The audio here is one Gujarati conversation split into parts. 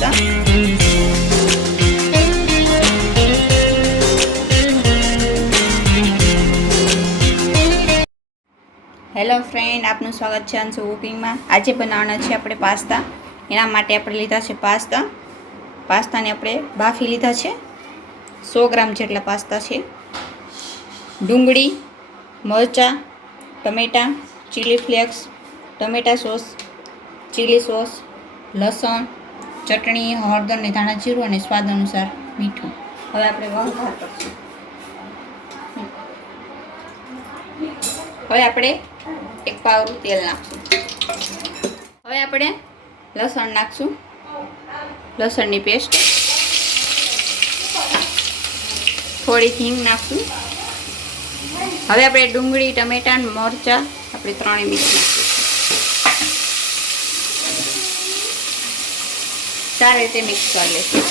પાસ્તા. હેલો ફ્રેન્ડ, આપનું સ્વાગત છે અંશુ કુકિંગમાં. આજે બનાવવાના છે આપણે પાસ્તા. એના માટે આપણે લીધા છે પાસ્તાને આપણે બાફી લીધા છે. 100 ગ્રામ જેટલા પાસ્તા છે. ડુંગળી, મરચાં, ટમેટાં, ચીલી ફ્લેક્સ, ટમેટા સોસ, ચીલી સોસ, લસણ, ચટણી, હળદર ને ધાણા જીરું અને સ્વાદ અનુસાર મીઠું. હવે આપણે વઘાર કરીશું. હવે આપણે એક પાવરું તેલ નાખશું. હવે આપણે લસણ નાખશું, લસણની પેસ્ટ, થોડી હિંગ નાખશું. હવે આપણે ડુંગળી, ટમેટા અને મરચાં આપણે ત્રણેય મિક્સ નાખીશું. સારી રીતે મિક્સ કરી લઈશું.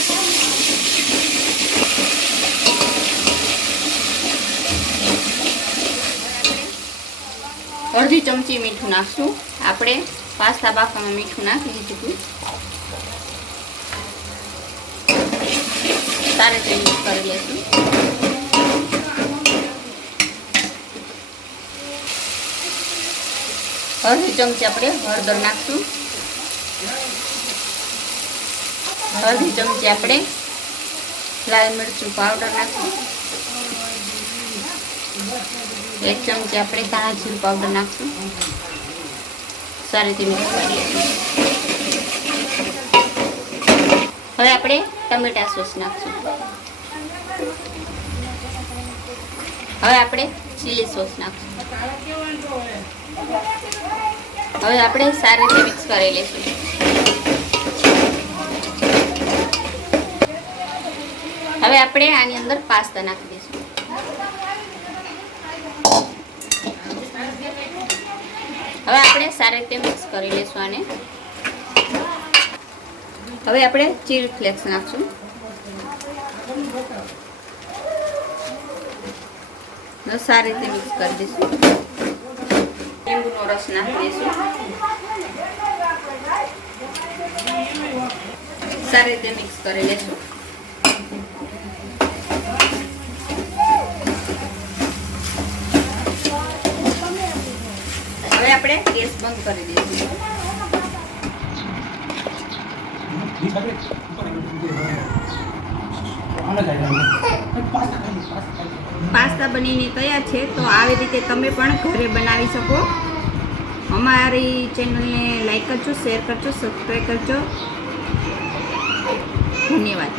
અડધી ચમચી મીઠું નાખશું. આપણે પાસ્તા બાફવામાં મીઠું નાખી દીધું. સારી રીતે મિક્સ કરી લઈશું. અડધી ચમચી આપણે હળદર નાખશું. અડધી ચમચી આપણે લાલ મરચું પાવડર નાખશું. 1 ચમચી આપણે ધાણા જીરું પાવડર નાખશું. સારી રીતે મિક્સ કરી લઈશું. હવે આપણે ટમેટા સોસ નાખશું. હવે આપણે ચીલી સોસ નાખશું. હવે આપણે સારી રીતે મિક્સ કરી લઈશું. હવે આપણે આની અંદર પાસ્તા નાખી દઈશું. હવે આપણે સારી રીતે મિક્સ કરી લઈશું આને. હવે આપણે ચીલી ફ્લેક્સ નાખશું. સારી રીતે મિક્સ કરી દઈશું. લીંબુનો રસ નાખી દઈશું. સારી રીતે મિક્સ કરી લઈશું. હવે આપણે ગેસ બંધ કરી દઈશું. પાસ્તા બનીને તૈયાર છે. તો આવી રીતે તમે પણ ઘરે બનાવી શકો. અમારી ચેનલને લાઈક કરજો, શેર કરજો, સબસ્ક્રાઈબ કરજો. ધન્યવાદ.